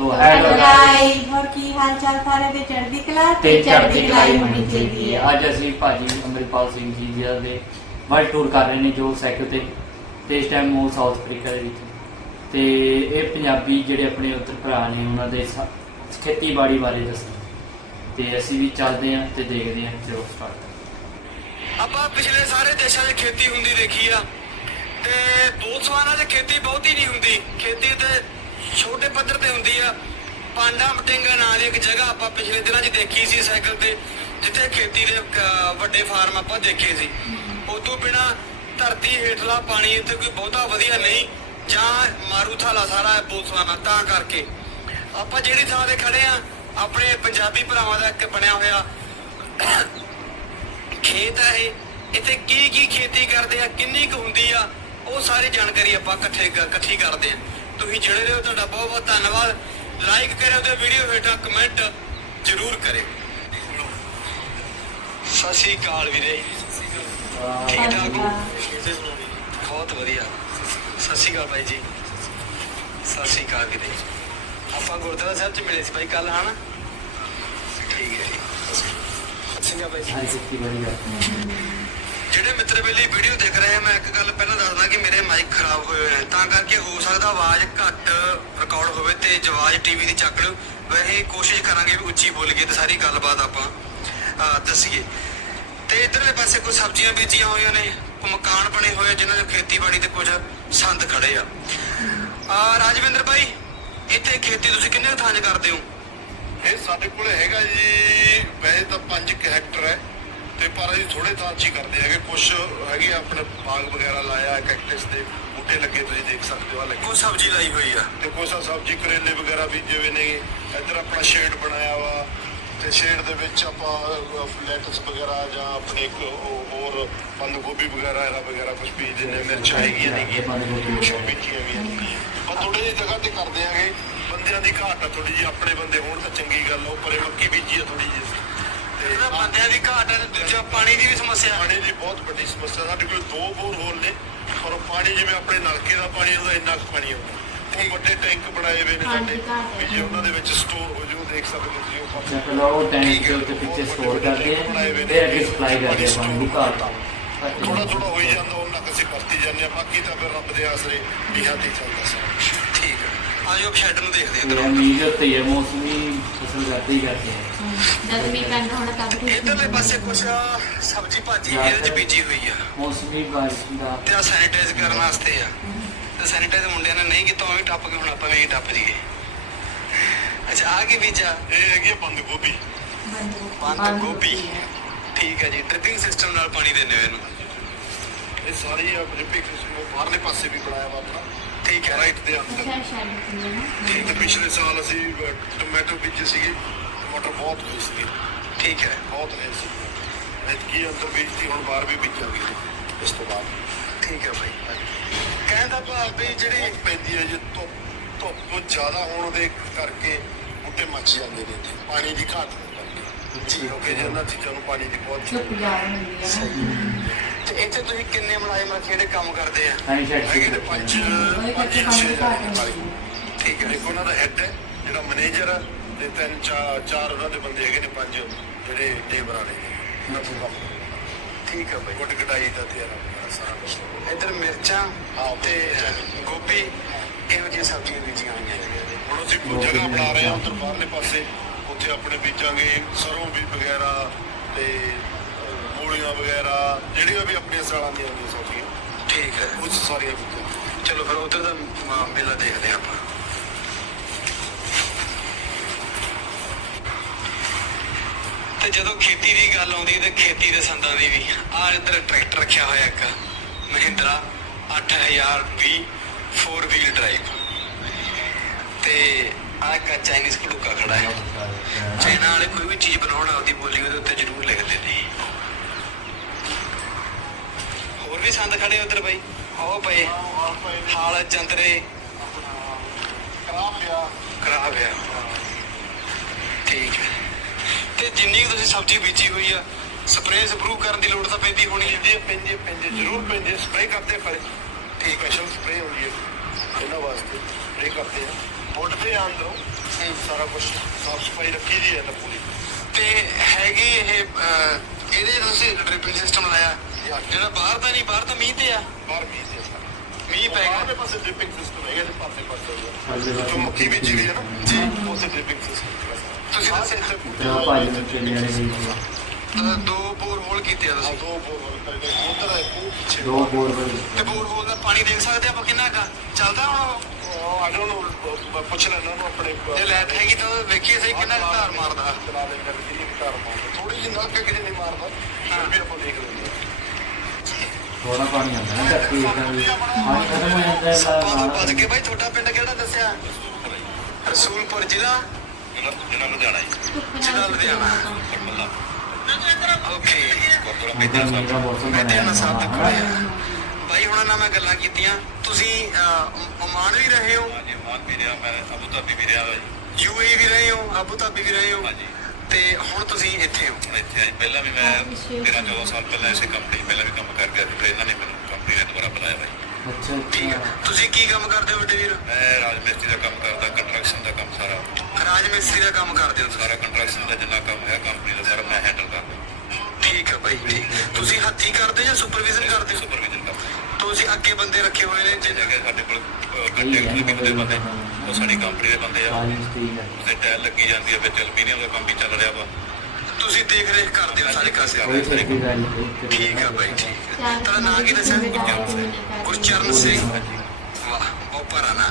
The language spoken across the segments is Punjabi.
ਤੋਂ ਹੈਲੋ। ਹਾਈ ਹੋਰ ਕੀ ਹਾਲ ਚਾਲ ਸਾਰੇ? ਦੇ ਚੜ੍ਹਦੀ ਕਲਾ ਤੇ ਚੜ੍ਹਦੀ ਕਲਾਈ ਹੋਣੀ ਚਾਹੀਦੀ ਹੈ। ਅੱਜ ਅਸੀਂ ਭਾਜੀ ਅਮਰਿਪਾਲ ਸਿੰਘ ਜੀ ਜੀ ਦੇ ਵਰਲਡ ਟੂਰ ਕਰ ਰਹੇ ਨੇ ਜੋ ਸਾਈਕਲ ਤੇ। ਤੇ ਇਸ ਟਾਈਮ ਉਹ ਸਾਊਥ ਅਫਰੀਕਾ ਦੇ ਵਿੱਚ। ਤੇ ਇਹ ਪੰਜਾਬੀ ਜਿਹੜੇ ਆਪਣੇ ਉੱਤਰ ਭਰਾ ਨੇ ਉਹਨਾਂ ਦੇ ਖੇਤੀਬਾੜੀ ਬਾਰੇ ਦੱਸਣ। ਤੇ ਅਸੀਂ ਵੀ ਚੱਲਦੇ ਹਾਂ ਤੇ ਦੇਖਦੇ ਹਾਂ ਚਲੋ ਸਟਾਰਟ ਆਪਾਂ ਪਿਛਲੇ ਸਾਰੇ ਦੇਸ਼ਾਂ 'ਚ ਖੇਤੀ ਹੁੰਦੀ ਦੇਖੀ ਆ। ਤੇ ਬੋਤਸਵਾਨਾ 'ਚ ਖੇਤੀ ਬਹੁਤੀ ਨਹੀਂ ਹੁੰਦੀ। ਖੇਤੀ ਤੇ ਛੋਟੇ ਪੱਧਰ ਤੇ ਹੁੰਦੀ ਆ। ਪਾਂਡਾ ਮਟਿੰਗਾ ਨਾਂ ਦੀ ਇੱਕ ਜਗ੍ਹਾ ਆਪਾਂ ਪਿਛਲੇ ਦਿਨਾਂ 'ਚ ਦੇਖੀ ਸੀ ਸਾਈਕਲ ਤੇ, ਜਿੱਥੇ ਖੇਤੀ ਦੇ ਵੱਡੇ ਫਾਰਮ ਆਪਾਂ ਦੇਖੇ ਸੀ। ਉਹ ਤੋਂ ਬਿਨਾ ਧਰਤੀ ਹੇਠਲਾ ਪਾਣੀ ਇੱਥੇ ਕੋਈ ਬਹੁਤਾ ਵਧੀਆ ਨਹੀਂ, ਜਾਂ ਮਾਰੂਥਾਲਾ ਸਾਰਾ ਹੈ ਤਾਂ ਕਰਕੇ। ਆਪਾਂ ਜਿਹੜੀ ਥਾਂ ਤੇ ਖੜੇ ਆ, ਆਪਣੇ ਪੰਜਾਬੀ ਭਰਾਵਾਂ ਦਾ ਇੱਕ ਬਣਿਆ ਹੋਇਆ ਖੇਤ ਹੈ ਇਹ। ਇੱਥੇ ਕੀ ਕੀ ਖੇਤੀ ਕਰਦੇ ਆ, ਕਿੰਨੀ ਕੁ ਹੁੰਦੀ ਆ, ਉਹ ਸਾਰੀ ਜਾਣਕਾਰੀ ਆਪਾਂ ਇਕੱਠੇ ਇਕੱਠੀ ਕਰਦੇ ਆ। ਤੁਸੀਂ ਜਿਹੜੇ ਰਹੋ, ਤੁਹਾਡਾ ਬਹੁਤ ਬਹੁਤ ਧੰਨਵਾਦ। ਲਾਈਕ ਕਰਿਓ ਤੇ ਵੀਡੀਓ ਹੇਠਾਂ ਕਮੈਂਟ ਜ਼ਰੂਰ ਕਰਿਓ। ਸਤਿ ਸ਼੍ਰੀ ਅਕਾਲ ਵੀਰੇ। ਠੀਕ ਠਾਕ ਹੋ? ਬਹੁਤ ਵਧੀਆ। ਸਤਿ ਸ਼੍ਰੀ ਅਕਾਲ ਭਾਈ ਜੀ। ਸਤਿ ਸ਼੍ਰੀ ਅਕਾਲ ਵੀਰੇ। ਆਪਾਂ ਗੁਰਦੁਆਰਾ ਸਾਹਿਬ ਚ ਮਿਲੇ ਸੀ ਭਾਈ ਕੱਲ ਹਨ? ਠੀਕ ਹੈ ਜੀ। ਸਤਿ ਸ਼੍ਰੀ ਅਕਾਲ ਬਾਈ ਜੀ। ਜਿਹੜੇ ਮਿੱਤਰ ਬੇਲੀ ਵੀਡੀਓ ਦੇਖ ਰਹੇ ਆ, ਮੈਂ ਇੱਕ ਗੱਲ ਪਹਿਲਾਂ ਦੱਸਦਾ ਕਿ ਮੇਰੇ ਮਾਈਕ ਖਰਾਬ ਹੋਏ ਹੋਏ ਤਾਂ ਕਰਕੇ ਹੋ ਸਕਦਾ ਆਵਾਜ਼ ਘੱਟ ਰਿਕਾਰਡ ਹੋਵੇ ਤੇ ਆਵਾਜ਼ ਟੀਵੀ ਦੀ ਚੱਕ ਲਿਓ। ਵੈਸੇ ਕੋਸ਼ਿਸ਼ ਕਰਾਂਗੇ ਵੀ ਉੱਚੀ ਬੋਲੀਏ ਤੇ ਸਾਰੀ ਗੱਲਬਾਤ ਆਪਾਂ ਦੱਸੀਏ। ਤੇ ਇਧਰਲੇ ਪਾਸੇ ਕੁਝ ਸਬਜ਼ੀਆਂ ਬੀਜੀਆਂ ਹੋਈਆਂ ਨੇ, ਮਕਾਨ ਬਣੇ ਹੋਏ ਜਿਨ੍ਹਾਂ ਦੇ ਖੇਤੀਬਾੜੀ ਤੇ ਕੁਝ ਸੰਦ ਖੜੇ ਆ। ਆ ਰਾਜਵਿੰਦਰ ਭਾਈ ਇੱਥੇ ਖੇਤੀ ਤੁਸੀਂ ਕਿੰਨੇ ਥਾਂ 'ਚ ਕਰਦੇ ਹੋ? ਇਹ ਸਾਡੇ ਕੋਲ ਹੈਗਾ ਜੀ, ਵੈਸੇ ਤਾਂ 5 ਹੈਕਟਰ ਹੈ। ਤੇ ਪਰ ਅਸੀਂ ਥੋੜੇ ਥਾਂ 'ਚ ਹੀ ਕਰਦੇ ਹੈਗੇ। ਕੁਝ ਹੈਗੇ ਆ ਆਪਣੇ ਬਾਗ ਵਗੈਰਾ ਲਾਇਆ ਕੈਕਟਸ ਦੇ ਬੂਟੇ ਲੱਗੇ ਤੁਸੀਂ ਦੇਖ ਸਕਦੇ ਹੋ ਆ ਲੱਗੇ। ਕੋਈ ਸਬਜ਼ੀ ਲਾਈ ਹੋਈ ਆ? ਤੇ ਕੁਛ ਆ ਸਬਜ਼ੀ ਕਰੇਲੇ ਵਗੈਰਾ ਬੀਜੇ ਹੋਏ ਨੇ ਇੱਧਰ ਆਪਣਾ ਸ਼ੇਡ ਬਣਾਇਆ ਵਾ। ਤੇ ਸ਼ੇਡ ਦੇ ਵਿੱਚ ਆਪਾਂ ਲੈਟਸ ਵਗੈਰਾ ਜਾਂ ਆਪਣੇ ਇੱਕ ਹੋਰ ਬੰਦ ਗੋਭੀ ਵਗੈਰਾ ਇਹਦਾ ਵਗੈਰਾ ਕੁਝ ਬੀਜਦੇ ਨੇ। ਮਿਰਚ ਹੈਗੀਆਂ ਨੇ। ਬੰਦ ਗੋਭੀ ਕੁਛ ਬੀਜੀਆਂ ਵੀ ਥੋੜੇ ਜਿਹੀ ਜਗ੍ਹਾ ਤੇ ਕਰਦੇ ਆਂਗੇ ਬੰਦਿਆਂ ਦੀ ਘਾਟ ਆ ਥੋੜੀ ਜਿਹੀ ਆਪਣੇ ਬੰਦੇ ਹੋਣ ਤਾਂ ਚੰਗੀ ਗੱਲ ਆ ਉੱਪਰੇ ਮੱਕੀ ਬੀਜੀ ਆ ਥੋੜੀ ਜਿਹੀ। ਤੇ ਇਹਦਾ ਬੰਦਿਆਂ ਦੀ ਘਾਟ ਹੈ ਤੇ ਦੂਜਾ ਪਾਣੀ ਦੀ ਵੀ ਸਮੱਸਿਆ ਹੈ। ਪਾਣੀ ਦੀ ਬਹੁਤ ਵੱਡੀ ਸਮੱਸਿਆ ਸਾਡੇ ਕੋਲ ਦੋ ਬੋਰ ਹੋਲ ਨੇ ਪਰ ਉਹ ਪਾਣੀ ਜਿਵੇਂ ਆਪਣੇ ਨਲਕੇ ਦਾ ਪਾਣੀ ਆਉਂਦਾ ਇੰਨਾ ਕੁ ਪਾਣੀ ਆਉਂਦਾ ਉਹ ਵੱਡੇ ਟੈਂਕ ਬਣਾਏ ਹੋਏ ਨੇ ਸਾਡੇ। ਵੀ ਜੇ ਉਹਨਾਂ ਦੇ ਵਿੱਚ ਸਟੋਰ ਹੋ ਜਾਊ ਦੇਖ ਸਕਦੇ ਹੋ ਤੁਸੀਂ ਉਹ ਕੰਮ ਜਾਂ ਪਹਿਲਾਂ ਉਹ ਟੈਂਕ ਦੇ ਉੱਤੇ ਪਿੱਛੇ ਸਟੋਰ ਕਰਦੇ ਆ ਫਿਰ ਅੱਗੇ ਸਪਲਾਈ ਕਰਦੇ ਆ ਪਾਣੀ ਨੂੰ ਘਰ ਤੱਕ ਥੋੜਾ ਥੋੜਾ ਹੋਈ ਜਾਂਦਾ ਉਹਨਾਂ ਕੁ ਅਸੀਂ ਵਰਤੀ ਜਾਂਦੇ ਆ ਬਾਕੀ ਤਾਂ ਫਿਰ ਰੱਬ ਦੇ ਆਸਰੇ ਬਿਹਾਂ ਤੇ ਹੀ ਚੱਲਦਾ ਸਾਰਾ ਠੀਕ ਹੈ। ਆਜੋ ਸ਼ੈਡ ਨੂੰ ਦੇਖਦੇ ਹਾਂ ਅਮੀਰ ਉੱਤੇ ਹੀ ਆ, ਮੌਸਮੀ ਫਸਲ ਕਰਦੇ ਹੀ। ਕਰਦੇ ਆ ਜਦ ਵੀ ਪੈਂਦਾ ਹੁਣ ਤਾਂ ਵੀ ਇਧਰਲੇ ਪਾਸੇ ਕੁਛ ਸਬਜ਼ੀ ਭਾਜੀ ਇਹਦੇ ਚ ਬੀਜੀ ਹੋਈ ਆ। ਮੌਸਮੀ ਬਾਰਿਸ਼ ਦਾ। ਤੇ ਆ ਸੈਨੀਟਾਈਜ਼ ਕਰਨ ਵਾਸਤੇ ਆ। ਤੇ ਸੈਨੀਟਾਈਜ਼ ਮੁੰਡਿਆਂ ਨੇ ਨਹੀਂ ਕੀਤਾ ਉਹ ਵੀ ਟੱਪ ਕੇ ਹੁਣ ਆਪਾਂ ਵੀ ਟੱਪ ਜੀਏ ਅੱਛਾ ਆ ਕੀ ਬੀਜਾ ਇਹ ਹੈਗੀ ਆ ਬੰਦ ਗੋਭੀ। ਬੰਦ ਗੋਭੀ। ਠੀਕ ਹੈ ਜੀ ਡ੍ਰਿਪਿੰਗ ਸਿਸਟਮ ਨਾਲ ਪਾਣੀ ਦਿੰਦੇ ਹੋ ਇਹਨੂੰ। ਇਹ ਸਾਰੀ ਆ ਰਿਪਿਕ ਸਿਸਟਮ ਬਾਹਰਲੇ ਪਾਸੇ ਵੀ ਬਣਾਇਆ ਵਾ ਆਪਣਾ। ਠੀਕ ਹੈ। ਰਾਈਟ ਦੇ ਅੰਦਰ। ਸ਼ਾਇਦ ਸ਼ਾਇਦ ਤੇ ਪਿਛਲੇ ਸਾਲ ਅਸੀਂ ਟੋਮੈਟੋ ਬੀਜੇ ਸੀਗੇ। ਟਮਾਟਰ ਬਹੁਤ ਹੋਏ ਸੀਗੇ ਠੀਕ ਹੈ ਬਹੁਤ ਰਹੇ ਸੀ। ਐਤਕੀ ਅੰਦਰ ਬੀਜਤੀ ਹੁਣ ਬਾਹਰ ਵੀ ਬੀਜਾਂਗੇ ਇਸ ਤੋਂ ਬਾਅਦ। ਠੀਕ ਹੈ ਭਾਈ ਕਹਿਣ ਦਾ ਭਾਵ ਵੀ ਜਿਹੜੀ ਪੈਂਦੀ ਹੈ ਜੇ ਧੁੱਪ ਧੁੱਪ ਜ਼ਿਆਦਾ ਹੋਣ ਦੇ ਕਰਕੇ ਬੂਟੇ ਮੱਚ ਜਾਂਦੇ ਨੇ ਇੱਥੇ। ਪਾਣੀ ਦੀ ਘਾਟ ਜੀ। ਕਿਉਂਕਿ ਜੇ ਇਹਨਾਂ ਚੀਜ਼ਾਂ ਨੂੰ ਪਾਣੀ ਦੀ ਬਹੁਤ ਚੁੱਪ ਜ਼ਰੂਰਤ ਜਾ ਹੁੰਦੀ ਹੈ ਤੇ ਇੱਥੇ ਤੁਸੀਂ ਕਿੰਨੇ ਮੁਲਾਜ਼ਮ ਰੱਖੇ ਜਿਹੜੇ ਕੰਮ ਕਰਦੇ ਆ? ਹੈਗੇ ਪੰਜ ਪੰਜ ਛੇ ਠੀਕ ਹੈ। ਇੱਕ ਉਹਨਾਂ ਦਾ ਹੈੱਡ ਹੈ ਜਿਹੜਾ ਮੈਨੇਜਰ ਹੈ। ਤੇ ਤਿੰਨ ਚਾਰ ਚਾਰ ਉਹਨਾਂ ਦੇ ਬੰਦੇ ਹੈਗੇ ਨੇ ਪੰਜ ਜਿਹੜੇ ਲੇਬਰ ਵਾਲੇ ਕੰਮ ਠੀਕ ਹੈ ਭਾਈ ਗੁੱਡ ਕਟਾਈ ਦਾ ਤੇ ਸਾਰਾ ਕੁਛ। ਇੱਧਰ ਮਿਰਚਾਂ ਤੇ ਗੋਭੀ ਇਹੋ ਜਿਹੀਆਂ ਸਬਜ਼ੀਆਂ ਬੀਜੀਆਂ ਹੋਈਆਂ ਨੇ? ਹੁਣ ਅਸੀਂ ਕੋਈ ਜਗ੍ਹਾ ਬਣਾ ਰਹੇ ਹਾਂ ਉੱਧਰ ਬਾਹਰਲੇ ਪਾਸੇ। ਉੱਥੇ ਆਪਣੇ ਬੀਜਾਂਗੇ ਸਰੋਂ ਵੀ ਵਗੈਰਾ ਤੇ ਅਹ, ਮੂਲੀਆਂ ਵਗੈਰਾ ਜਿਹੜੀਆਂ ਵੀ ਆਪਣੀਆਂ ਸਾਲਾਂ ਦੀਆਂ ਹੁੰਦੀਆਂ ਸਬਜ਼ੀਆਂ। ਠੀਕ ਹੈ ਉਹ 'ਚ ਸਾਰੀਆਂ ਬੀਜਾਂਗੇ। ਚਲੋ ਫਿਰ ਉਧਰ ਦਾ ਮ- ਮੇਲਾ ਦੇਖਦੇ ਹਾਂ ਆਪਾਂ। ਤੇ ਜਦੋਂ ਖੇਤੀ ਦੀ ਗੱਲ ਆਉਂਦੀ ਤੇ ਖੇਤੀ ਦੇ ਸੰਦਾਂ ਦੀ ਵੀ। ਆਹ ਇੱਧਰ ਟਰੈਕਟਰ ਰੱਖਿਆ ਹੋਇਆ ਇੱਕ ਮਹਿੰਦਰਾ 8020 4 ਵੀਲ ਡਰਾਈਵ ਤੇ ਆਹ ਇੱਕ ਚਾਈਨੀਜ਼ ਘੜੂਕਾ ਖੜਾ ਹੈ। ਚਾਈਨਾ ਵਾਲੇ ਕੋਈ ਵੀ ਚੀਜ਼ ਬਣਾਉਣ ਆਪਦੀ ਬੋਲੀ ਉਹਦੇ ਉੱਤੇ ਜ਼ਰੂਰ ਲਿਖਦੇ ਨੇ। ਹੋਰ ਵੀ ਸੰਦ ਖੜੇ ਉਧਰ ਬਾਈ? ਆਓ ਪਏ। ਹਾਲ ਜੰਤਰੇ। ਖਰਾਬ ਲਿਆ ਖਰਾਬ ਆ। ਠੀਕ ਹੈ। ਤੇ ਜਿੰਨੀ ਤੁਸੀਂ ਸਬਜ਼ੀ ਬੀਜੀ ਹੋਈ ਆ ਸਪਰੇਅ ਸਪਰੂ ਕਰਨ ਦੀ ਲੋੜ ਤਾਂ ਪੈਂਦੀ ਹੋਣੀ ਹੈ ਪੈਂਦੇ ਪੈਂਦੇ ਪੈਂਦੇ ਜ਼ਰੂਰ ਪੈਂਦੇ ਸਪਰੇ ਕਰਦੇ ਪਰ ਠੀਕ ਸਪੈਸ਼ਲ ਸਪਰੇ ਹੁੰਦੀ ਹੈ ਇਹਨਾਂ ਵਾਸਤੇ ਸਪਰੇ ਕਰਦੇ ਆ। ਪੁੱਟਦੇ ਆ ਅੰਦਰੋਂ ਸਾਰਾ ਕੁਝ ਸਾਫ਼ ਸਫ਼ਾਈ ਰੱਖੀ ਦੀ ਹੈ ਤਾਂ ਪੂਰੀ। ਤੇ ਹੈਗੀ ਇਹ ਇਹਦੇ ਤੁਸੀਂ ਡ੍ਰਿਪਿੰਗ ਸਿਸਟਮ ਲਾਇਆ। ਜਿਹੜਾ ਬਾਹਰ ਤਾਂ ਨਹੀਂ ਬਾਹਰ ਤਾਂ ਮੀਂਹ ਤੇ ਆ। ਬਾਹਰ ਵੀ ਸੀ ਮੀਂਹ ਪੈ ਗਿਆ। ਪਾਸੇ ਡ੍ਰਿਪਿੰਗ ਸਿਸਟਮ ਹੈਗਾ ਤੇ ਪਾਸੇ ਪਾਸੇ। ਜੋ ਮੱਕੀ ਬੀਜੀ ਗਈ ਹੈ ਨਾ ਜੀ। ਉਸੇ ਡ੍ਰਿਪਿੰਗ ਸਿਸਟਮ ਤੁਸੀਂ ਦੱਸਿਆ ਤੇ ਉਹ ਭਾਜੀ ਨੂੰ ਚੇਲੇ ਗਈ ਸੀ ਤਾਂ ਦੋ ਬੋਰ ਹੋਲ ਕੀਤੇ ਆ ਆ ਤੁਸੀਂ ਦੋ ਬੋਰ ਕਰਕੇ ਉਧਰ ਹੈ ਉਹ ਪਿੱਛੇ ਦੋ ਬੋਰ ਬਣ ਤੇ ਬੋਰ ਹੋਲ ਦਾ ਪਾਣੀ ਦੇਖ ਸਕਦੇ ਆਪਾਂ ਕਿੰਨਾ ਕਾ ਚੱਲਦਾ ਹੁਣ ਆਈ ਡੋਨਟ ਨੋ ਪੁੱਛ ਲੈਣਾ ਨੂੰ ਆਪਣੇ ਜੇ ਲੈਟ ਹੈਗੀ ਤਾਂ ਵੇਖੀਏ ਸਹੀ ਕਿੰਨਾ ਕੁ ਧਾਰ ਮਾਰਦਾ। ਚਲਾ ਦੇ ਕਰ ਕਿੰਨੀ ਧਾਰ ਮਾਰਦਾ। ਥੋੜੀ ਜਿਹੀ ਨਲਕੇ ਕਿਤੇ ਨਹੀਂ ਮਾਰਦਾ। ਫਿਰ ਵੀ ਆਪਾਂ ਦੇਖ ਲੈਂਦੇ ਹਾਂ। ਥੋੜਾ ਪਾਣੀ ਆਉਂਦਾ ਨਾ ਧਰਤੀ ਇਦਾਂ ਵੀ ਪਾਣੀ ਖਤਮ ਹੋ ਜਾਂਦਾ ਹੈ ਬਚ ਕੇ ਬਾਈ ਤੁਹਾਡਾ ਪਿੰਡ ਕਿਹੜਾ ਦੱਸਿਆ? ਰਸੂਲਪੁਰ ਜ਼ਿਲ੍ਹਾ। ਜਿਹਨਾਂ ਨੂੰ ਜਾਣਾ ਹੈ ਜ਼ਿਲ੍ਹਾ ਲੁਧਿਆਣਾ ਮੱਲਾ ਓਕੇ। ਗੁਰਦੁਆਰਾ ਲੁਧਿਆਣਾ ਸਾਹਿਬ। ਦੇ ਹੋਇਆ ਕੋਲੇ ਹੈ। ਆ। ਬਾਈ ਹੁਣਾਂ ਨਾਲ ਮੈਂ ਗੱਲਾਂ ਕੀਤੀਆਂ। ਤੁਸੀਂ ਓਮਾਨ ਵੀ ਰਹੇ ਹੋ। ਹਾਂਜੀ ਮਾਨ ਵੀ ਰਿਹਾ। ਮੈਂ ਅਬੂ ਧਾਬੀ ਵੀ ਰਿਹਾ ਜੀ। ਯੂਏਈ ਵੀ ਰਹੇ ਹੋ ਆਬੂ ਧਾਬੀ ਵੀ ਰਹੇ ਹੋ। ਹਾਂਜੀ। ਤੇ ਹੁਣ ਤੁਸੀਂ ਇੱਥੇ ਹੋ। ਇੱਥੇ ਆਏ ਪਹਿਲਾਂ ਵੀ ਮੈਂ 13 14 ਸਾਲ। ਪਹਿਲਾਂ ਇਸੇ ਕੰਪਨੀ ਪਹਿਲਾਂ ਵੀ ਕੰਮ ਕਰ ਗਿਆ ਸੀ ਫਿਰ ਇਹਨਾਂ ਨੇ ਮੈਨੂੰ ਕੰਪਨੀ ਨੇ ਦੁਬਾਰਾ ਬੁਲਾਇਆ ਬਾਈ ਅੱਛਾ ਠੀਕ ਹੈ ਤੁਸੀਂ ਕੀ ਕੰਮ ਕਰਦੇ ਹੋ ਵੱਡੇ ਵੀਰ? ਮੈਂ ਰਾਜ ਮਿਸਤਰੀ ਦਾ ਕੰਮ ਕਰਦਾ ਕੰਸਟਰਕਸ਼ਨ ਦਾ ਕੰਮ ਸਾਰਾ। ਰਾਜ ਮਿਸਤਰੀ ਦਾ ਕੰਮ ਕਰਦੇ ਹੋ ਤੁਸੀਂ? ਸਾਰਾ ਕੰਸਟਰਕਸ਼ਨ ਦਾ ਜਿੰਨਾ ਕੰਮ ਹੈ ਕੰਪਨੀ ਦਾ ਸਾਰਾ ਮੈਂ ਹੈਂਡਲ ਕਰਦਾ। ਠੀਕ ਹੈ ਬਾਈ ਠੀਕ ਤੁਸੀਂ ਹੱਥੀਂ ਕਰਦੇ ਜਾਂ ਸੁਪਰਵਿਜ਼ਨ ਕਰਦੇ ਸੁਪਰਵਿਜ਼ਨ ਕਰਦਾ। ਤੁਸੀਂ ਅੱਗੇ ਬੰਦੇ ਰੱਖੇ ਹੋਏ ਨੇ? ਜੇ ਜਿਹਨੇ ਜਗ੍ਹਾ ਸਾਡੇ ਕੋਲ ਕੰਟੈਕਟ ਦੇ ਬੰਦੇ ਉਹ ਸਾਡੀ ਕੰਪਨੀ ਦੇ ਬੰਦੇ ਆ। ਪਾਣੀ ਠੀਕ ਹੈ। ਉਹਦੇ ਟਾਇਲ ਲੱਗੀ ਜਾਂਦੀ ਹੈ ਵਿੱਚ ਐਲੂਮੀਨੀਅਮ ਦਾ ਕੰਮ ਵੀ ਚੱਲ ਰਿਹਾ ਵਾ। ਤੁਸੀਂ ਦੇਖ ਰੇਖ ਕਰਦੇ ਹੋ ਸਾਰੇ ਕਾਸੇ ਕੋਈ ਸੱਚੀ ਗੱਲ ਨਹੀਂ ਠੀਕ ਹੈ ਬਾਈ ਠੀਕ ਹੈ। ਤੇਰਾ ਨਾਂ ਕੀ ਦੱਸਿਆ? ਗੁਰਚਰਨ ਸਿੰਘ। ਵਾਹ ਬਹੁਤ ਨਾਂ।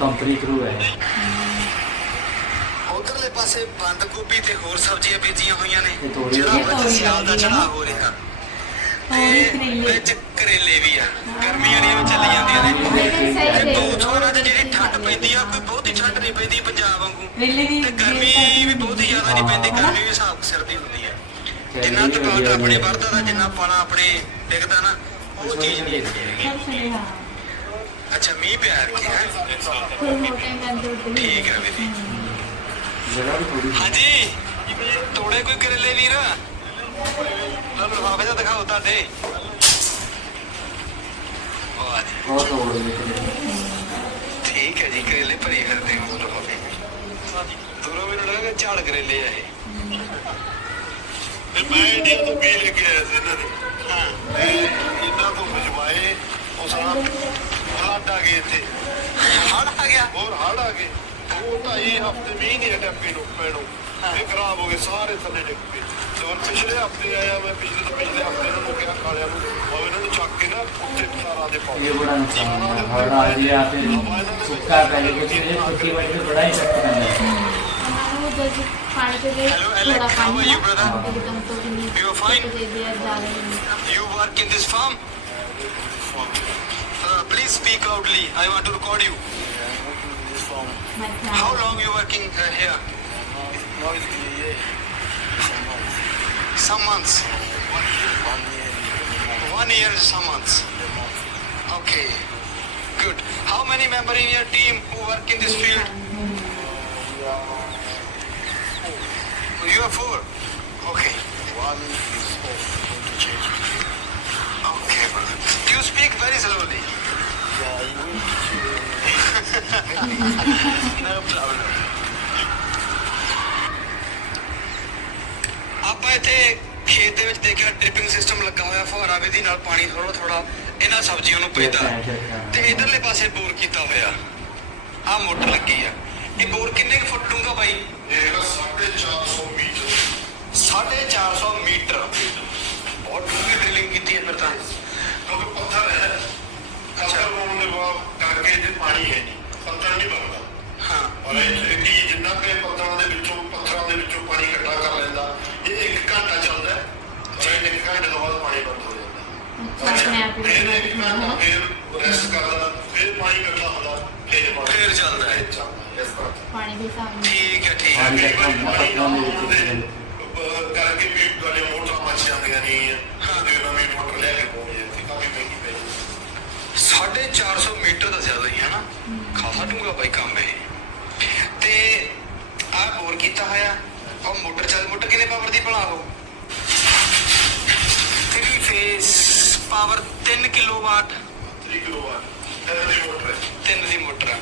ਕੰਪਨੀ ਥਰੂ ਹੈ। ਉਧਰਲੇ ਪਾਸੇ ਬੰਦ ਗੋਭੀ ਤੇ ਹੋਰ ਸਬਜ਼ੀਆਂ ਬੀਜੀਆਂ ਹੋਈਆਂ ਨੇ। ਜਿਹੜਾ ਵਿੱਚ ਸਿਆਲ ਦਾ ਆ ਗਈ ਚੜਾ ਨਾ। ਹੋ ਰਿਹਾ। ਤੇ। ਵਿੱਚ ਕਰੇਲੇ ਵੀ ਆ। ਗਰਮੀਆਂ ਦੀਆਂ ਵੀ ਚੱਲੀ ਜਾਂਦੀਆਂ ਨੇ। ਤੇ ਦੋ ਥੋੜਾ ਜਿਹਾ ਜਿਹੜੀ ਠੰਡ ਪੈਂਦੀ ਆ ਕੋਈ ਬਹੁਤੀ ਠੰਡ ਨਹੀਂ ਪੈਂਦੀ ਪੰਜਾਬ ਵਾਂਗੂ। ਤੇ ਗਰਮੀ ਵੀ ਬਹੁਤੀ ਜ਼ਿਆਦਾ ਨਹੀਂ ਪੈਂਦੀ ਗਰਮੀ ਵੀ ਹਿਸਾਬ ਸਿਰ ਦੀ ਹੁੰਦੀ ਆ। ਜਿੰਨਾ ਟਮਾਟਰ ਆਪਣੇ ਵਰਦਾ ਦਾ ਜਿੰਨਾ ਪਾਣਾ ਆਪਣੇ ਡਿੱਗਦਾ ਨਾ ਉਹ ਚੀਜ਼ ਨਹੀਂ ਹੁੰਦੀ ਹੈਗੀ। ਅੱਛਾ ਮੀਂਹ ਪਿਆ ਕਿ ਹੈ? ਕੋਈ ਮੋਟੇ ਗੰਦੇ ਉੱਤੇ ਠੀਕ ਹੈ ਵੀਰੇ ਜਗ੍ਹਾ ਵੀ ਥੋੜੀ ਹਾਂਜੀ। ਤੋੜੇ ਕੋਈ ਕਰੇਲੇ ਵੀਰ? ਲਓ ਲਫਾਫੇ ਤਾਂ ਦਿਖਾਓ ਤੁਹਾਡੇ। ਵਾਹ ਜੀ। ਬਹੁਤ ਤੋੜ ਦੇ ਠੀਕ ਹੈ ਜੀ ਕਰੇਲੇ ਭਰੀ ਫਿਰਦੇ ਹੋ ਲਫਾਫੇ। ਦੂਰੋਂ ਮੈਨੂੰ ਲੱਗਾ ਝਾੜ ਕਰੇਲੇ ਆ ਇਹ। ਤੇ ਮੈਂ ਇੰਡੀਆ ਤੋਂ ਵੀ ਲੈ ਕੇ ਆਇਆ ਸੀ ਇਹਨਾਂ ਦੇ। ਹਾਂ। ਇਹਨਾਂ ਤੋਂ ਭਜਵਾਏ ਉਹ ਸਾਰਾ ਹੜ ਆ ਗਏ ਇੱਥੇ। ਹੜ ਆ ਗਿਆ। ਹੋਰ ਹੜ ਆ ਗਏ। ਉਹ ਢਾਈ ਹਫ਼ਤੇ ਮੀਂਹ ਨਹੀਂ ਹਟਿਆ ਪੀਣੋ ਪੈਣੋ ਇਹ ਖਰਾਬ ਹੋ ਗਏ ਸਾਰੇ ਥੱਲੇ ਡਿੱਗ ਪਏ ਤੇ ਹੁਣ ਪਿਛਲੇ ਹਫ਼ਤੇ ਆਇਆ ਮੈਂ ਪਿਛਲੇ ਤੋਂ ਪਿਛਲੇ ਹਫ਼ਤੇ ਇਹਨਾਂ ਨੂੰ ਕਿਹਾ ਕਾਲਿਆਂ ਨੂੰ ਉਹ ਇਹਨਾਂ ਨੂੰ ਚੱਕ ਕੇ ਨਾ ਉੱਤੇ ਤਾਰਾਂ ਦੇ ਪਾਓ ਇਹ ਬੜਾ ਨੁਕਸਾਨ ਹਰ ਆ ਜੇ ਆਤੇ ਸੁੱਕਾ ਪੈ ਕੁਛ ਇਹ ਫੁੱਟੀ ਵਾਲੀ ਬੜਾ ਹੀ ਚੱਕ ਪੈਂਦਾ ਹੈ Hello, Alex. How are you, brother? You are fine? You work in this farm? Uh, please speak loudly. I want to record you. मैं How long you working uh, here? Some months. One year, One year is some months. Okay. Good. How many member in your team who work in this field? You are four. Okay. One is off, going to change. Okay, brother. You speak very slowly. ਆਪਾਂ ਇੱਥੇ ਖੇਤ ਦੇ ਵਿੱਚ ਦੇਖਿਆ ਡ੍ਰਿਪਿੰਗ ਸਿਸਟਮ ਲੱਗਾ ਹੋਇਆ ਫੁਹਾਰਾ ਵਿਧੀ ਨਾਲ ਪਾਣੀ ਥੋੜਾ ਥੋੜਾ ਇਹਨਾਂ ਸਬਜ਼ੀਆਂ ਨੂੰ ਪੈਂਦਾ ਤੇ ਇਧਰਲੇ ਪਾਸੇ ਬੋਰ ਕੀਤਾ ਹੋਇਆ। ਆਹ ਮੋਟਰ ਲੱਗੀ ਆ। ਇਹ ਬੋਰ ਕਿੰਨੇ ਕੁ ਫੁੱਟ ਡੂੰਗਾ ਬਾਈ? ਇਹ ਹੈਗਾ 450 ਮੀਟਰ। 450 ਮੀਟਰ। ਬਹੁਤ ਡੂੰਘੀ ਡ੍ਰਿਲਿੰਗ ਕੀਤੀ ਹੈ ਫਿਰ ਤਾਂ। ਕਰਕੇ ਵੀ ਤੁਹਾਡੇ ਮੋਟਰਾਂ ਮੱਚ ਜਾਂਦੀਆਂ ਨਹੀਂ ਹਾਂ ਤੇ ਨਵੀਂ ਮੋਟਰ ਲੈ ਕੇ ਹੈ ਤੇ ਕਾਫੀ ਮਹਿੰਗੀ ਪੈ ਜਾਂਦੀ 450 ਮੀਟਰ ਦਾ ਜ਼ਿਆਦਾ ਹੀ ਹੈ ਨਾ। ਖਾਸਾ ਡੂੰਗਾ ਬਾਈ ਕੰਮ ਇਹ। ਤੇ ਆਹ ਬੋਰ ਕੀਤਾ ਹੋਇਆ। ਉਹ ਮੋਟਰ ਚੱਲ ਮੋਟਰ ਕਿੰਨੇ ਪਾਵਰ ਦੀ ਭਲਾ ਉਹ? 3 ਫੇਸ ਪਾਵਰ 3 ਕਿਲੋਵਾਟ 3 ਕਿਲੋਵਾਟ ਇਹਦੀ ਮੋਟਰ ਹੈ। 3 ਦੀ ਮੋਟਰ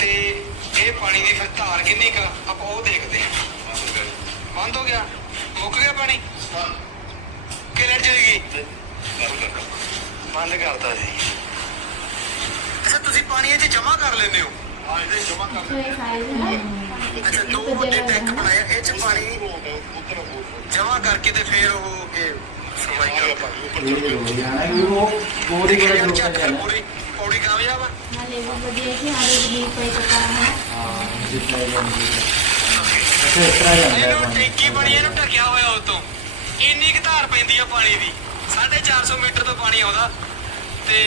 ਤੇ ਇਹ ਪਾਣੀ ਦੀ ਫਿਰ ਧਾਰ ਕਿੰਨੀ ਕੁ ਆਪਾਂ ਉਹ ਦੇਖਦੇ ਹਾਂ। ਬੰਦ ਹੋ ਗਿਆ? ਮੁੱਕ ਗਿਆ ਪਾਣੀ? ਕਿ ਲੈਟ ਜਾਏਗੀ ਬੰਦ ਕਰਤਾ ਜੀ। ਅੱਛਾ ਤੁਸੀਂ ਪਾਣੀ ਇਹ ਜਮਾ ਕਰ ਲੈਂਦੇ ਹੋ? ਹਾਂ ਇਹਦੇ ਜਮਾ ਕਰ ਅੱਛਾ ਦੋ ਵੱਡੇ ਟੈਂਕ ਬਣਾਏ ਇਹ 'ਚ ਪਾਣੀ ਜਮਾ ਕਰਕੇ ਤੇ ਫਿਰ ਉਹ ਇਹ ਸਫ਼ਾਈ ਕਰਦਾ ਇਹ ਜ਼ਰੂਰੀ ਹੈ ਨਾ ਕਿ ਉਹ ਬਹੁਤ ਹੀ ਬੜਾ ਵਧੀਆ ਕਿ ਹਰ ਇੱਕ ਦੀ ਕੋਈ ਪਤਾ ਹੈ। ਹਾਂ ਜਿੱतना ਜਾਂਦੀ ਹੈ। ਅੱਛਾ ਇਸ ਤਰ੍ਹਾਂ ਜਾਂਦਾ ਹੈ ਇਹਨੂੰ। ਟੈਂਕੀ ਬਣੀ ਇਹਨੂੰ ਢੱਕਿਆ ਹੋਇਆ ਉਤੋਂ ਇੰਨੀ ਕੁ ਧਾਰ ਪੈਂਦੀ ਆ ਪਾਣੀ ਦੀ। 450 ਮੀਟਰ ਤੋਂ ਪਾਣੀ ਆਉਂਦਾ। ਤੇ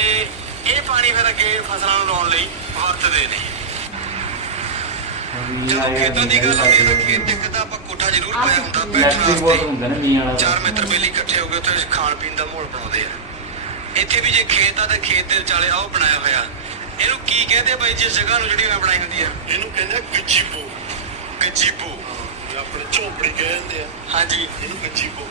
ਇਹ ਪਾਣੀ ਫਿਰ ਅੱਗੇ ਫਸਲਾਂ ਨੂੰ ਲਾਉਣ ਲਈ ਵਰਤਦੇ ਨੇ। ਜਦੋਂ ਖੇਤਾਂ ਦੀ ਗੱਲ ਆਉਂਦੀ ਹੈ ਤਾਂ ਖੇਤ ਇੱਕ ਤਾਂ ਆਪਾਂ ਕੋਠਾ ਜ਼ਰੂਰ ਪਾਇਆ ਹੁੰਦਾ ਬੈਠਣ ਇਲੈਕਟ੍ਰਿਕ ਬਹੁਤ ਵਾਸਤੇ ਹੁੰਦਾ ਨਾ ਮੀਂਹ ਵਾਲਾ। ਚਾਰ ਮਿੱਤਰ ਬੇਲੀ ਇਕੱਠੇ ਹੋ ਕੇ ਉੱਥੇ ਖਾਣ ਪੀਣ ਦਾ ਮਾਹੌਲ ਬਣਾਉਂਦੇ ਆ। ਇੱਥੇ ਵੀ ਜੇ ਖੇਤ ਆ ਤਾਂ ਖੇਤ ਦੇ ਵਿਚਾਲੇ ਆਹ ਬਣਾਇਆ ਹੋਇਆ। ਇਹਨੂੰ ਕੀ ਕਹਿੰਦੇ ਬਾਈ ਜਿਸ ਜਗ੍ਹਾ ਨੂੰ ਜਿਹੜੀ ਮੈਂ ਬਣਾਈ ਹੁੰਦੀ ਆ? ਇਹਨੂੰ ਕਹਿੰਦੇ ਆ ਗੱਜੀਪੋ। ਗਜੀਬੋ ਆਪਣੇ ਝੋਪੜੀ ਕਹਿੰਦੇ ਆ। ਹਾਂਜੀ। ਇਹਨੂੰ ਗੱਜੀਪੋ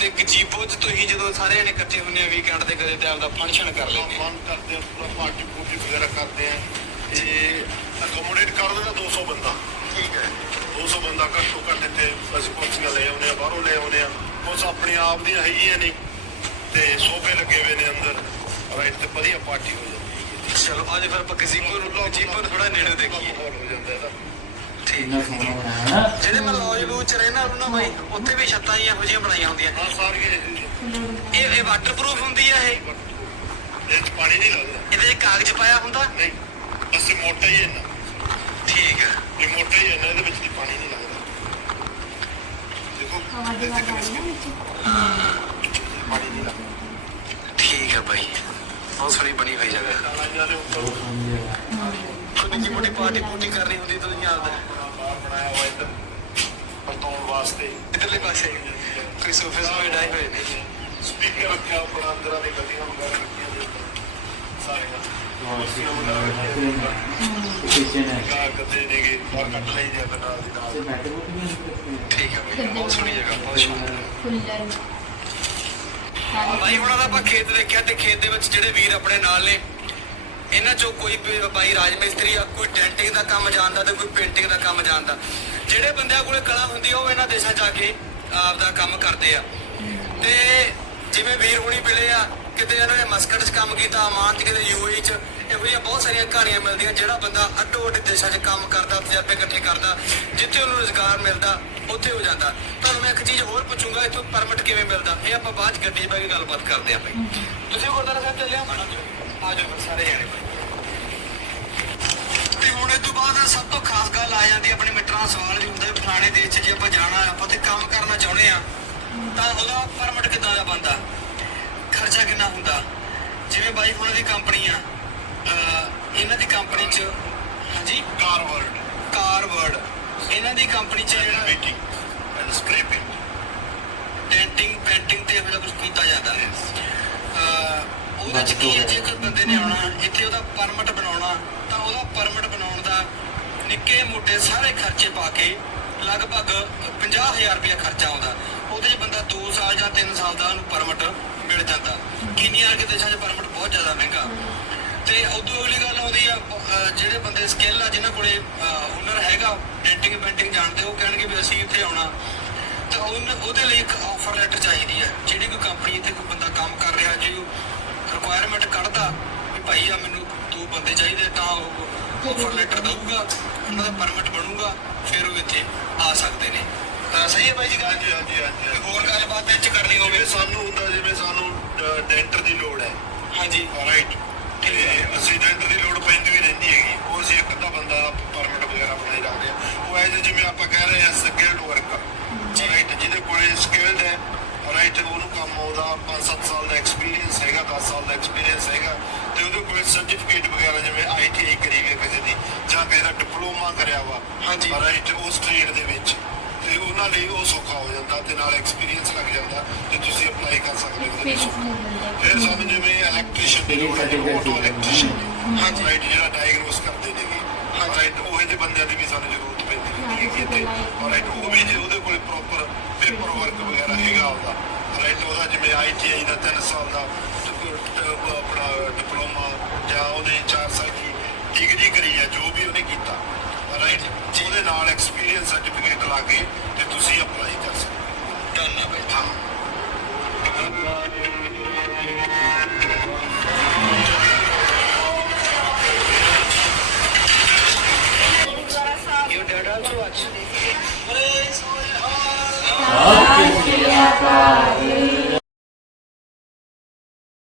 ਤੇ ਗਜੀਬੋ ਚ ਤੁਸੀਂ ਜਦੋਂ ਸਾਰੇ ਜਣੇ ਇਕੱਠੇ ਹੁੰਦੇ ਆ ਵੀਕਐਂਡ ਤੇ ਕਦੇ ਤੇ ਆਪਦਾ ਫੰਕਸ਼ਨ ਕਰ ਲੈਂਦੇ ਆ। ਮਨ ਕਰਦੇ ਆ ਪੂਰਾ ਪਾਰਟੀ ਪੂਰਟੀ ਵਗੈਰਾ ਕਰਦੇ ਆ। ਇਹ ਅਕੋਮੋਡੇਟ ਕਰ ਦਿੰਦਾ 200 ਬੰਦਾ। ਠੀਕ ਹੈ। 200 ਬੰਦਾ ਘੱਟੋ ਘੱਟ ਇੱਥੇ ਅਸੀਂ ਕੁਰਸੀਆਂ ਲੈ ਆਉਂਦੇ ਆ ਬਾਹਰੋਂ ਲੈ ਆਉਂਦੇ ਆ। ਕੁਛ ਆਪਣੀ ਆਪ ਦੀਆਂ ਹੈਗੀਆਂ ਨਹੀਂ। ਤੇ ਸੋਫੇ ਲੱਗੇ ਹੋਏ ਨੇ ਅੰਦਰ। ਰਾਈਟ ਤੇ ਵਧੀਆ ਪਾਰਟੀ ਹੋ ਜਾਂਦੀ ਹੈ। ਚਲੋ ਅੱਜ ਫਿਰ ਆਪਾਂ ਗਜੀਬੋ ਨੂੰ ਥੋੜਾ ਨੇੜੇ ਦੇਖੀਏ। ਹੋ ਜਾਂਦਾ ਇਹਦਾ। ਠੀਕ। ਇੰਨਾ ਸੋਹਣਾ ਬਣਾਇਆ ਨਾ। ਜਿਹੜੇ ਮੈਂ ਲੌਜ ਲੂਜ ਚ ਰਹਿਣਾ ਉਹਨੂੰ ਨਾ ਬਾਈ ਉੱਥੇ ਵੀ ਛੱਤਾਂ ਹੀ ਇਹੋ ਜਿਹੀਆਂ ਬਣਾਈਆਂ ਹੁੰਦੀਆਂ। ਹਾਂ ਸਾਰੀਆਂ ਇਹ- ਇਹ ਵਾਟਰਪ੍ਰੂਫ ਹੁੰਦੀ ਆ ਇਹ। ਇਹ 'ਚ ਪਾਣੀ ਨਹੀਂ ਲੱਗਦਾ। ਇਹਦੇ 'ਚ ਕਾਗਜ਼ ਪਾਇਆ ਹੁੰਦਾ? ਨਹੀਂ ਅਸੀਂ ਮੋਟਾ ਹੀ ਇੰਨਾ। ਠੀਕ ਹੈ ਇਹ ਮੋਟਾ ਹੀ ਇੰਨਾ ਇਹਦੇ ਵਿੱਚ ਪਾਣੀ ਨਹੀਂ ਲੱਗਦਾ। ਦੇਖੋ ਹਵਾ ਦੀ ਆਵਾਜ਼ ਆ ਰਹੀ ਨਾ ਵਿੱਚ? ਠੀਕ ਹੈ ਬਾਈ। ਬਹੁਤ ਸੋਹਣੀ ਬਣੀ ਹੋਈ ਜਗ੍ਹਾ। ਕੋਈ ਨਿੱਕੀ ਮੋਟੀ ਪਾਰਟੀ ਪੂਟੀ ਕਰਨੀ ਹੁੰਦੀ ਤਾਂ ਤੁਸੀਂ ਆਪਦਾ? ਬਾਹਰ ਬਣਾਇਆ ਹੋਇਆ ਇੱਧਰ ਪਰਤੌਣ ਵਾਸਤੇ। ਇਧਰਲੇ ਪਾਸੇ ਕੋਈ ਸੋਫੇ ਸੋਫੇ ਡਾਈ ਹੋਏ ਨੇ। ਠੀਕ ਹੈ ਬਾਈ ਬਹੁਤ ਸੋਹਣੀ ਜਗ੍ਹਾ ਬਹੁਤ ਸੋਹਣੀ। ਫੁੱਲਰ ਬਾਈ ਹੁਣਾਂ ਦਾ ਆਪਾਂ ਖੇਤ ਦੇਖਿਆ ਤੇ ਖੇਤ ਦੇ ਵਿੱਚ ਜਿਹੜੇ ਵੀਰ ਆਪਣੇ ਨਾਲ ਨੇ, ਇਹਨਾਂ ਚੋਂ ਕੋਈ ਬਾਈ ਰਾਜ ਮਿਸਤਰੀ ਆ ਕੋਈ ਡੈਂਟਿੰਗ ਦਾ ਕੰਮ ਜਾਣਦਾ ਤੇ ਕੋਈ ਪੇਂਟਿੰਗ ਦਾ ਕੰਮ ਜਾਣਦਾ। ਜਿਹੜੇ ਬੰਦਿਆਂ ਕੋਲੇ ਕਲਾ ਹੁੰਦੀ ਆ, ਉਹ ਇਹਨਾਂ ਦੇਸ਼ਾਂ ਜਾ ਕੇ ਆਪ ਦਾ ਕੰਮ ਕਰਦੇ ਆ। ਤੇ ਜਿਵੇਂ ਵੀਰ ਹੁਣੀ ਮਿਲੇ ਆ ਕਿਤੇ ਇਹਨਾਂ ਨੇ ਮਸਕਟ 'ਚ ਕੰਮ ਕੀਤਾ ਅਮਾਨ 'ਚ ਕਿਤੇ ਯੂਏਈ 'ਚ ਇਹੋ ਜਿਹੀਆਂ ਬਹੁਤ ਸਾਰੀਆਂ ਕਹਾਣੀਆਂ ਮਿਲਦੀਆਂ ਜਿਹੜਾ ਬੰਦਾ ਅੱਡੋ ਅੱਡ ਦੇਸ਼ਾਂ 'ਚ ਕੰਮ ਕਰਦਾ ਤਜਰਬੇ ਇਕੱਠੇ ਕਰਦਾ ਜਿੱਥੇ ਉਹਨੂੰ ਰੋਜ਼ਗਾਰ ਮਿਲਦਾ ਉੱਥੇ ਹੋ ਜਾਂਦਾ। ਤੁਹਾਨੂੰ ਮੈਂ ਇੱਕ ਚੀਜ਼ ਹੋਰ ਪੁੱਛੂੰਗਾ ਇੱਥੋਂ ਪਰਮਿਟ ਕਿਵੇਂ ਮਿਲਦਾ? ਇਹ ਆਪਾਂ ਬਾਅਦ 'ਚ ਗੱਡੀ 'ਚ ਬੈ ਕੇ ਗੱਲਬਾਤ ਕਰਦੇ ਆਂ ਭਾਈ ਤੁਸੀਂ ਗੁਰਦੁਆਰਾ ਸਾਹਿਬ ਚੱਲੇ ਆ? ਜਾਓ ਫਿਰ ਸਾਰੇ ਜਾਣੇ ਭਾਈ ਤੇ ਹੁਣ ਇਹ ਤੋਂ ਬਾਅਦ ਸਭ ਤੋਂ ਖਾਸ ਗੱਲ ਆ ਜਾਂਦੀ ਆਪਣੇ ਮਿੱਤਰਾਂ ਸਵਾਲ ਵੀ ਹੁੰਦਾ ਫਲਾਣੇ ਦੇਸ਼ 'ਚ ਜੇ ਆਪਾਂ ਜਾਣਾ ਆਪਾਂ ਤੇ ਕੰਮ ਕਰਨਾ ਚਾਹੁੰਦੇ ਆ ਤਾਂ ਉਹਦਾ ਪਰਮਿਟ ਕਿੱਦਾਂ ਦਾ ਬੰਦਾ ਕਿੰਨਾ ਹੁੰਦਾ? ਜਿਵੇਂ ਬਾਈ ਹੁਣਾਂ ਦੀ ਕੰਪਨੀ ਆ ਇਹਨਾਂ ਦੀ ਕੰਪਨੀ 'ਚ ਹਾਂਜੀ? ਕਾਰ ਵਰਡ ਕਾਰ ਵਰਡ ਇਹਨਾਂ ਦੀ ਕੰਪਨੀ 'ਚ ਜਿਹੜਾ painting and spray paint denting painting ਤੇ ਇਹੋ ਜਿਹਾ ਕੁਝ ਕੀਤਾ ਜਾਂਦਾ ਹੈ। ਉਹਦੇ 'ਚ ਕੀ ਹੈ? ਜੇ ਕੋਈ ਬੰਦੇ ਨੇ ਆਉਣਾ ਇੱਥੇ ਉਹਦਾ ਪਰਮਿਟ ਬਣਾਉਣਾ ਤਾਂ ਉਹਦਾ ਪਰਮਿਟ ਬਣਾਉਣ ਦਾ ਨਿੱਕੇ ਮੋਟੇ ਸਾਰੇ ਖਰਚੇ ਪਾ ਕੇ ਲਗਭਗ 50000 ਰੁਪਏ ਖਰਚਾ ਆਉਂਦਾ। ਉਹਦੇ 'ਚ ਬੰਦਾ 2 ਸਾਲ ਜਾਂ 3 ਸਾਲ ਦਾ ਉਹਨੂੰ ਪਰਮਿਟ ਮਿਲ ਜਾਂਦਾ। ਕੀਨੀਆ ਵਰਗੇ ਦੇਸ਼ਾਂ 'ਚ ਪਰਮਿਟ ਬਹੁਤ ਜ਼ਿਆਦਾ ਮਹਿੰਗਾ। ਤੇ ਉਦੋਂ ਅਗਲੀ ਗੱਲ ਆਉਂਦੀ ਆ ਜਿਹੜੇ ਬੰਦੇ ਸਕਿੱਲ ਆ, ਜਿਨ੍ਹਾਂ ਕੋਲੇ ਹੁਨਰ ਹੈਗਾ ਡੈਂਟਿੰਗ ਪੇਂਟਿੰਗ ਜਾਣਦੇ, ਉਹ ਕਹਿਣਗੇ ਵੀ ਅਸੀਂ ਇੱਥੇ ਆਉਣਾ। ਤਾਂ ਉਹਦੇ ਲਈ ਇੱਕ ਆਫਰ ਲੈਟਰ ਚਾਹੀਦੀ ਹੈ ਜਿਹੜੀ ਕੋਈ ਕੰਪਨੀ ਇੱਥੇ ਕੋਈ ਬੰਦਾ ਕੰਮ ਕਰ ਰਿਹਾ, ਜੇ ਰਿਕੁਆਇਰਮੈਂਟ ਕੱਢਦਾ ਵੀ ਭਾਈ ਆ ਮੈਨੂੰ ਦੋ ਬੰਦੇ ਚਾਹੀਦੇ, ਤਾਂ ਉਹ ਆਫਰ ਲੈਟਰ ਦਊਗਾ, ਉਹਨਾਂ ਦਾ ਪਰਮਿਟ ਬਣੂਗਾ, ਫਿਰ ਉਹ ਇੱਥੇ ਆ ਸਕਦੇ ਨੇ। ਤਾਂ ਸਹੀ ਹੈ ਬਾਈ ਜੀ ਗੱਲ ਹਾਂਜੀ ਹਾਂਜੀ ਹਾਂਜੀ ਕੋਈ ਹੋਰ ਗੱਲਬਾਤ ਇਹ ਚ ਕਰਨੀ ਹੋਵੇ। ਸਾਨੂੰ ਹੁੰਦਾ ਜਿਵੇਂ ਸਾਨੂੰ ਡੈਂਟਰ ਦੀ ਲੋੜ ਹੈ। ਹਾਂਜੀ। ਰਾਈਟ ਤੇ ਅਸੀਂ ਡੈਂਟਰ ਦੀ ਲੋੜ ਪੈਂਦੀ ਵੀ ਰਹਿੰਦੀ ਹੈਗੀ। ਉਹ ਅਸੀਂ ਇੱਕ ਅੱਧਾ ਬੰਦਾ ਪਰਮਿਟ ਵਗੈਰਾ ਬਣਾਈ ਰੱਖਦੇ ਆ ਉਹ ਐਜ ਜਿਵੇਂ ਆਪਾਂ ਕਹਿ ਰਹੇ ਆ ਸਕਿਲਡ ਵਰਕਰ ਰਾਈਟ ਜਿਹਦੇ ਕੋਲੇ ਸਕਿਲਡ ਹੈ। ਰਾਈਟ ਉਹਨੂੰ ਕੰਮ ਆਉਂਦਾ 5-7 ਸਾਲ ਦਾ ਐਕਸਪੀਰੀਅੰਸ ਹੈਗਾ 10 ਸਾਲ ਦਾ ਐਕਸਪੀਰੀਅੰਸ ਹੈਗਾ। ਤੇ ਉਹਦੇ ਕੋਲ ਸਰਟੀਫਿਕੇਟ ਵਗੈਰਾ ਜਿਵੇਂ ਆਈਟੀਆਈ ਕਰੀ ਗਏ ਕਿਸੇ ਦੀ ਜਾਂ ਕਿਸੇ ਦਾ ਡਿਪਲੋਮਾ ਕਰਿਆ ਵਾ। ਹਾਂਜੀ। ਰਾਈਟ ਉਸ ਟ੍ਰੇਡ ਦੇ ਵਿੱਚ। ਤੇ ਉਹਨਾਂ ਲਈ ਉਹ ਸੌਖਾ ਹੋ ਜਾਂਦਾ ਤੇ ਨਾਲ ਐਕਸਪੀਰੀਅੰਸ ਲੱਗ ਜਾਂਦਾ ਤੇ ਤੁਸੀਂ ਅਪਲਾਈ ਕਰ ਸਕਦੇ ਹੋ ਫਿਰ ਸਾਨੂੰ ਜਿਵੇਂ ਇਲੈਕਟ੍ਰੀਸ਼ੀਅਨ ਦੀ ਲੋੜ ਹੈ ਆਟੋ ਇਲੈਕਟ੍ਰੀਸ਼ੀਅਨ ਹਾਂਜੀ। ਰਾਈਟ ਜਿਹੜਾ ਡਾਇਗਨੋਸ ਕਰਦੇ ਨੇਗੇ ਰਾਈਟ ਉਹ ਜਿਹੇ ਬੰਦਿਆਂ ਦੀ ਵੀ ਸਾਨੂੰ ਜ਼ਰੂਰਤ ਪੈਂਦੀ ਹੈ ਕਿ ਇੱਥੇ ਰਾਈਟ ਉਹ ਵੀ ਜੇ ਉਹਦੇ ਕੋਲ ਪ੍ਰੋਪਰ ਪੇਪਰ ਵਰਕ ਵਗੈਰਾ ਹੈਗਾ ਉਹਦਾ। ਰਾਈਟ ਉਹਦਾ ਜਿਵੇਂ ਆਈਟੀਆਈ ਦਾ 3 ਸਾਲ ਦਾ ਆਪਣਾ